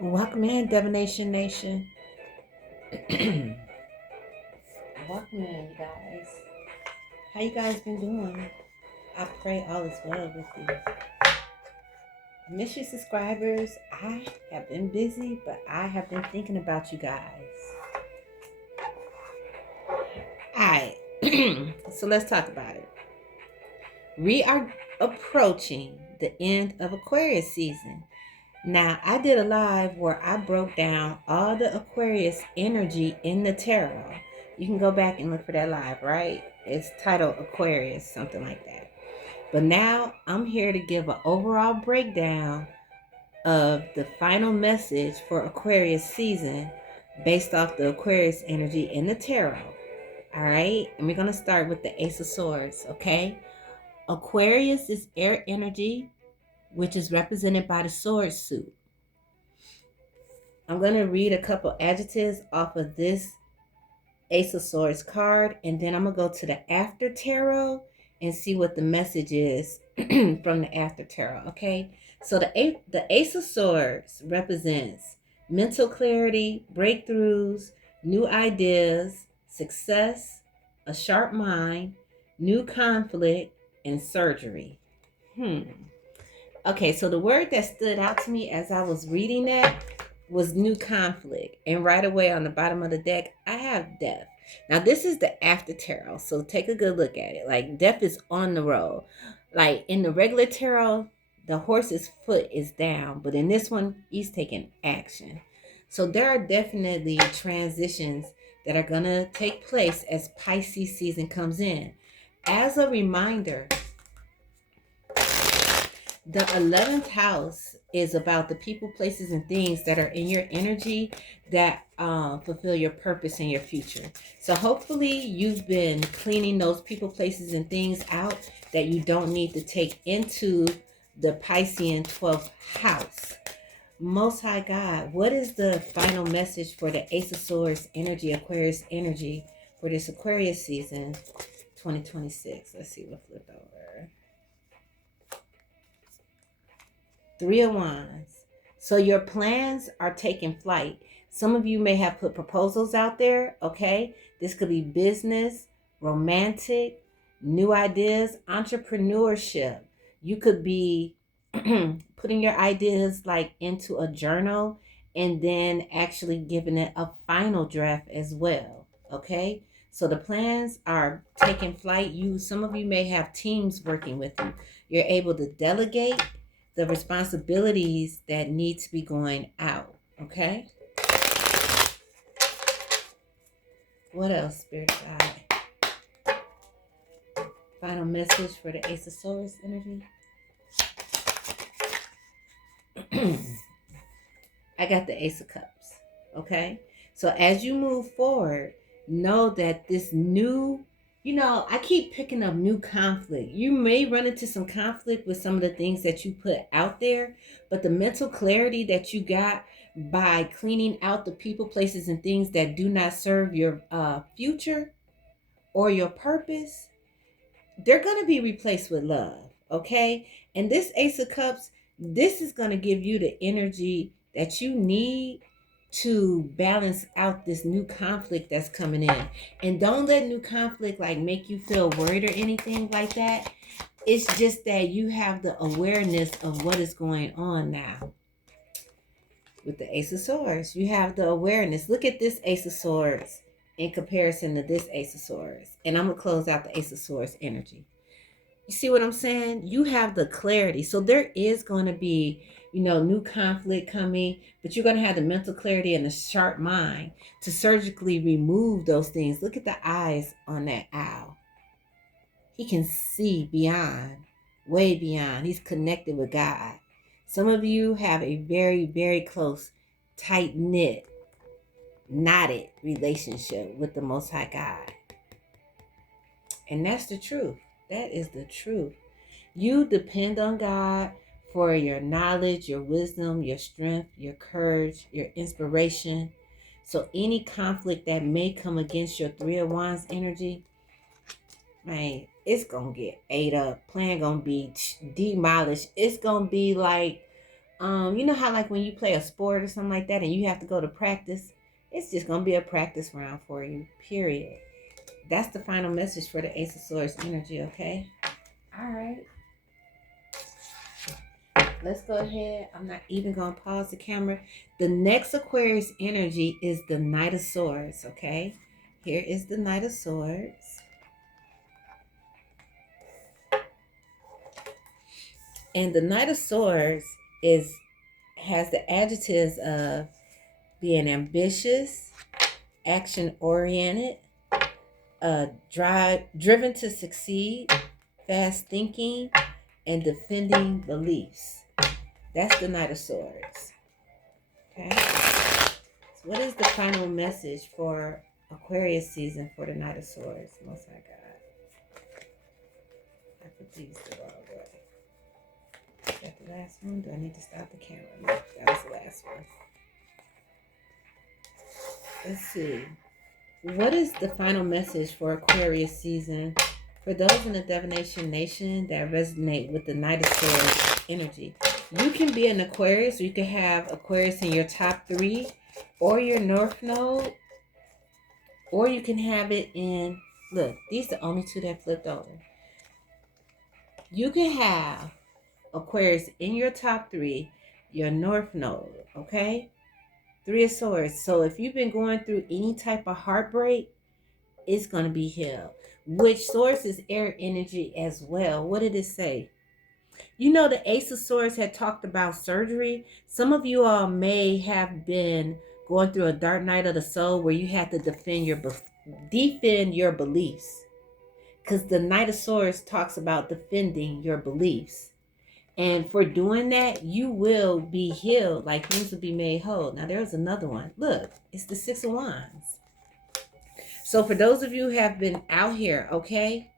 Welcome in, Divination Nation. Welcome in, you guys. How you guys been doing? I pray all is well with you. Miss you, subscribers. I have been busy, but I have been thinking about you guys. Alright, so let's talk about it. We are approaching the end of Aquarius season. Now, I did a live where I broke down all the Aquarius energy in the tarot. You can go back and look for that live, right? It's titled Aquarius, something like that. But now I'm here to give an overall breakdown of the final message for Aquarius season based off the Aquarius energy in the tarot. All right? And we're going to start with the Ace of Swords, okay? Aquarius is air energy, which is represented by the sword suit. I'm going to read a couple adjectives off of this Ace of Swords card, and then I'm going to go to the After Tarot and see what the message is from the After Tarot, okay? So the Ace of Swords represents mental clarity, breakthroughs, new ideas, success, a sharp mind, new conflict, and surgery. Okay, so the word that stood out to me as I was reading that was new conflict. And right away on the bottom of the deck, I have death. Now, this is the after tarot, so take a good look at it. Like, death is on the road. Like, in the regular tarot, the horse's foot is down. But in this one, he's taking action. So there are definitely transitions that are going to take place as Pisces season comes in. As a reminder, the 11th house is about the people, places, and things that are in your energy that fulfill your purpose in your future. So hopefully you've been cleaning those people, places, and things out that you don't need to take into the Piscean 12th house. Most High God, what is the final message for the Ace of Swords energy, Aquarius energy, for this Aquarius season 2026? Let's see what flipped over. Three of Wands. So your plans are taking flight. Some of you may have put proposals out there, okay? This could be business, romantic, new ideas, entrepreneurship. You could be putting your ideas like into a journal and then actually giving it a final draft as well, okay? So the plans are taking flight. Some of you may have teams working with you. You're able to delegate the responsibilities that need to be going out, okay? What else, Spirit Guide? Final message for the Ace of Swords energy. I got the Ace of Cups, okay? So as you move forward, know that this new, I keep picking up new conflict. You may run into some conflict with some of the things that you put out there, but the mental clarity that you got by cleaning out the people, places, and things that do not serve your future or your purpose, they're going to be replaced with love, okay? And this Ace of Cups, this is going to give you the energy that you need to balance out this new conflict that's coming in. And don't let new conflict like make you feel worried or anything like that. It's just that you have the awareness of what is going on now. With the Ace of Swords, you have the awareness. Look at this Ace of Swords in comparison to this Ace of Swords. And I'm going to close out the Ace of Swords energy. You see what I'm saying? You have the clarity. So there is going to be, new conflict coming, but you're going to have the mental clarity and the sharp mind to surgically remove those things. Look at the eyes on that owl. He can see beyond, way beyond. He's connected with God. Some of you have a very, very close, tight-knit, knotted relationship with the Most High God. And that's the truth. That is the truth. You depend on God for your knowledge, your wisdom, your strength, your courage, your inspiration. So any conflict that may come against your Three of Wands energy, man, it's going to get ate up. Plan going to be demolished. It's going to be like You know how like when you play a sport or something like that and you have to go to practice, it's just gonna be a practice round for you, period. That's the final message for the Ace of Swords energy, okay? All right. Let's go ahead. I'm not even going to pause the camera. The next Aquarius energy is the Knight of Swords, okay? Here is the Knight of Swords. And the Knight of Swords has the adjectives of being ambitious, action-oriented, driven to succeed, fast thinking, and defending beliefs. That's the Knight of Swords. Okay. So what is the final message for Aquarius season for the Knight of Swords? Most I got. I put these the wrong way. Is that the last one? Do I need to stop the camera? No, that was the last one. Let's see. What is the final message for Aquarius season for those in the Divination Nation that resonate with the Knight of Swords energy? You can be an Aquarius, or you can have Aquarius in your top 3 or your North Node, or you can have it in, look, these are the only 2 that flipped over. You can have Aquarius in your top 3, your North Node, okay? 3 of Swords. So if you've been going through any type of heartbreak, it's going to be healed. Which Swords is air energy as well. What did it say? You know, the Ace of Swords had talked about surgery. Some of you all may have been going through a dark night of the soul where you had to defend your beliefs. Because the Knight of Swords talks about defending your beliefs. And for doing that, you will be healed. Like things will be made whole. Now, there's another one. Look, it's the 6 of Wands. So for those of you who have been out here, okay,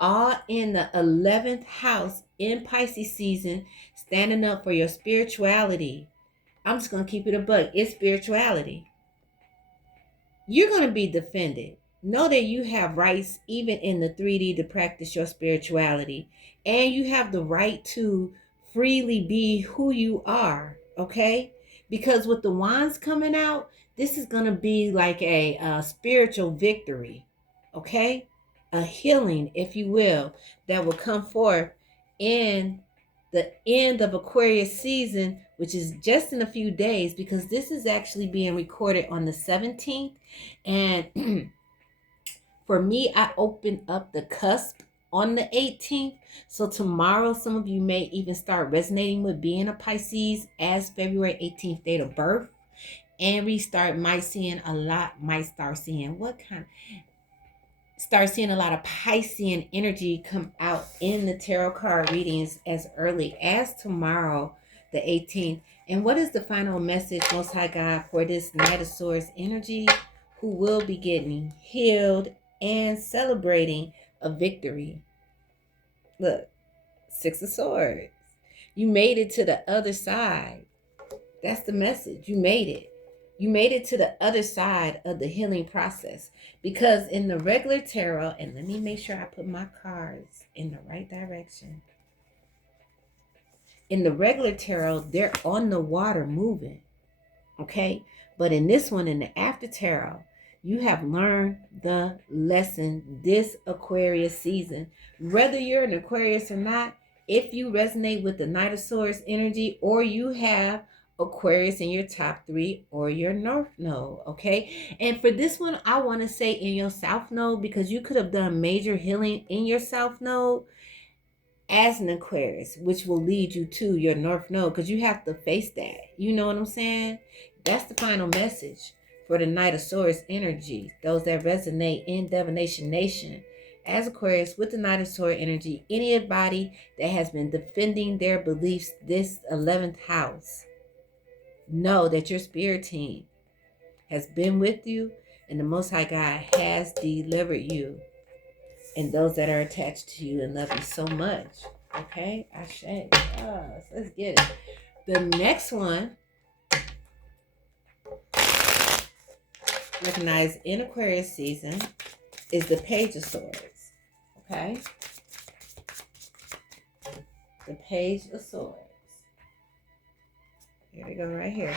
all in the 11th house in Pisces season, standing up for your spirituality. I'm just going to keep it a buck. It's spirituality. You're going to be defended. Know that you have rights, even in the 3D, to practice your spirituality. And you have the right to freely be who you are, okay? Because with the wands coming out, this is going to be like a spiritual victory, okay? A healing, if you will, that will come forth in the end of Aquarius season, which is just in a few days, because this is actually being recorded on the 17th. And for me, I opened up the cusp on the 18th. So tomorrow, some of you may even start resonating with being a Pisces as February 18th date of birth. And we start seeing a lot of Piscean energy come out in the tarot card readings as early as tomorrow, the 18th. And what is the final message, Most High God, for this Knight of Swords energy, who will be getting healed and celebrating a victory? Look, 6 of Swords. You made it to the other side. That's the message. You made it. You made it to the other side of the healing process. Because in the regular tarot, and let me make sure I put my cards in the right direction. In the regular tarot, they're on the water moving. Okay? But in this one, in the after tarot, you have learned the lesson this Aquarius season. Whether you're an Aquarius or not, if you resonate with the Knight of Swords energy, or you have Aquarius in your top 3 or your North Node, okay? And for this one, I want to say in your South Node, because you could have done major healing in your South Node as an Aquarius, which will lead you to your North Node, because you have to face that. You know what I'm saying? That's the final message for the Knight of Swords energy. Those that resonate in Divination Nation as Aquarius with the Knight of Swords energy, anybody that has been defending their beliefs this 11th house, know that your spirit team has been with you, and the Most High God has delivered you, and those that are attached to you and love you so much. Okay, Ashe. Yes, let's get it. The next one, recognized in Aquarius season, is the Page of Swords. Okay, the Page of Swords. Here we go, right here.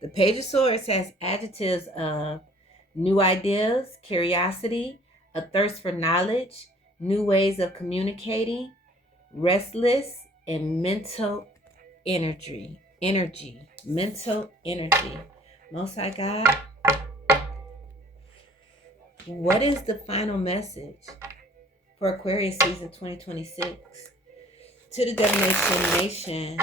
The Page of Swords has adjectives of new ideas, curiosity, a thirst for knowledge, new ways of communicating, restless, and mental energy. Mental energy. Most High God, what is the final message for Aquarius season 2026 to the Divination Nation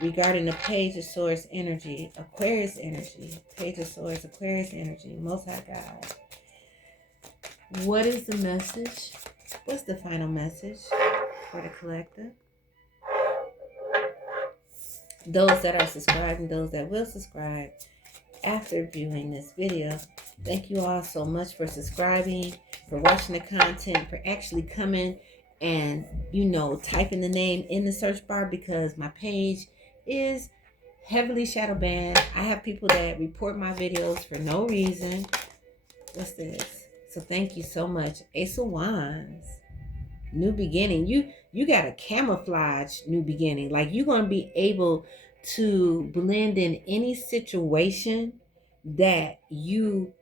regarding the Page of Swords energy, Aquarius energy, Page of Swords, Aquarius energy, Most High God? What is the message? What's the final message for the collective? Those that are subscribed and those that will subscribe after viewing this video, thank you all so much for subscribing, for watching the content, for actually coming and, you know, typing the name in the search bar, because my page is heavily shadow banned. I have people that report my videos for no reason. What's this? So thank you so much. Ace of Wands. New beginning. You got a camouflage new beginning. Like, you're going to be able to blend in any situation that you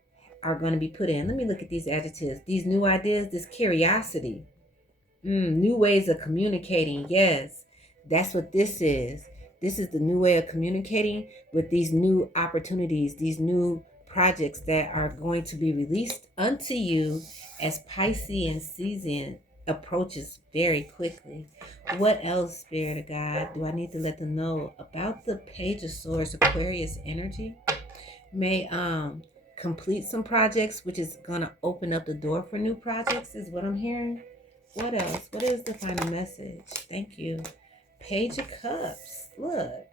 are going to be put in. Let me look at these adjectives. These new ideas, this curiosity. New ways of communicating. Yes, that's what this is. This is the new way of communicating with these new opportunities, these new projects that are going to be released unto you as Piscean season approaches very quickly. What else, Spirit of God, do I need to let them know about the Page of Swords, Aquarius energy? May complete some projects, which is going to open up the door for new projects, is what I'm hearing. What else? What is the final message? Thank you. Page of Cups. Look.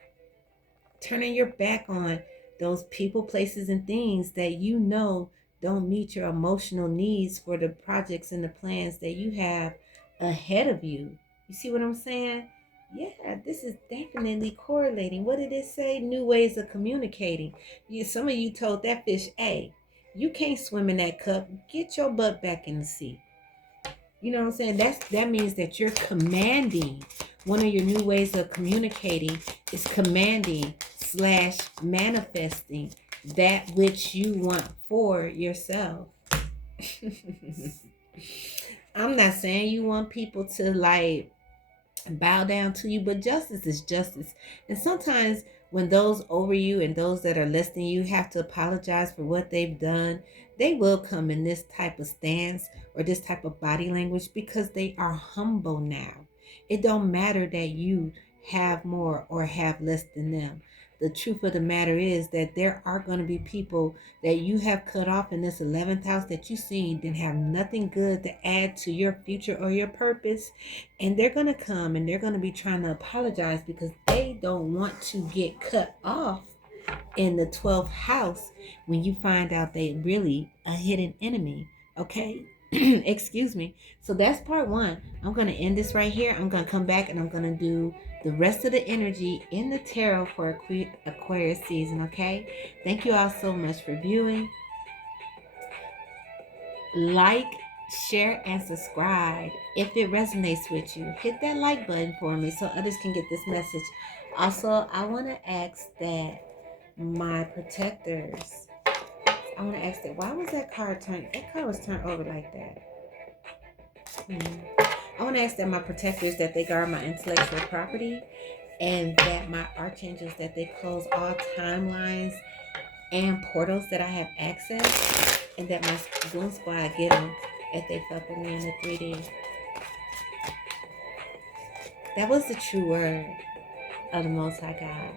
Turning your back on those people, places, and things that you know don't meet your emotional needs for the projects and the plans that you have ahead of you. You see what I'm saying? Yeah, this is definitely correlating. What did it say? New ways of communicating. Some of you told that fish, hey, you can't swim in that cup. Get your butt back in the sea. You know what I'm saying? That means that you're commanding. One of your new ways of communicating is commanding / manifesting that which you want for yourself. I'm not saying you want people to like bow down to you, but justice is justice. And sometimes when those over you and those that are less than you have to apologize for what they've done, they will come in this type of stance or this type of body language because they are humble now. It don't matter that you have more or have less than them. The truth of the matter is that there are going to be people that you have cut off in this 11th house that you seen didn't have nothing good to add to your future or your purpose. And they're going to come and they're going to be trying to apologize because they don't want to get cut off in the 12th house when you find out they really a hidden enemy. Okay? Excuse me. So that's part one. I'm going to end this right here. I'm going to come back and I'm going to do the rest of the energy in the tarot for Aquarius season. Okay? Thank you all so much for viewing. Like, share, and subscribe if it resonates with you. Hit that like button for me so others can get this message. Also, I want to ask that my protectors, why was that card turned? That card was turned over like that. I want to ask that my protectors, that they guard my intellectual property, and that my archangels, that they close all timelines and portals that I have access, and that my Goon Squad get them if they fuck with me in the 3D. That was the true word of the Most High God.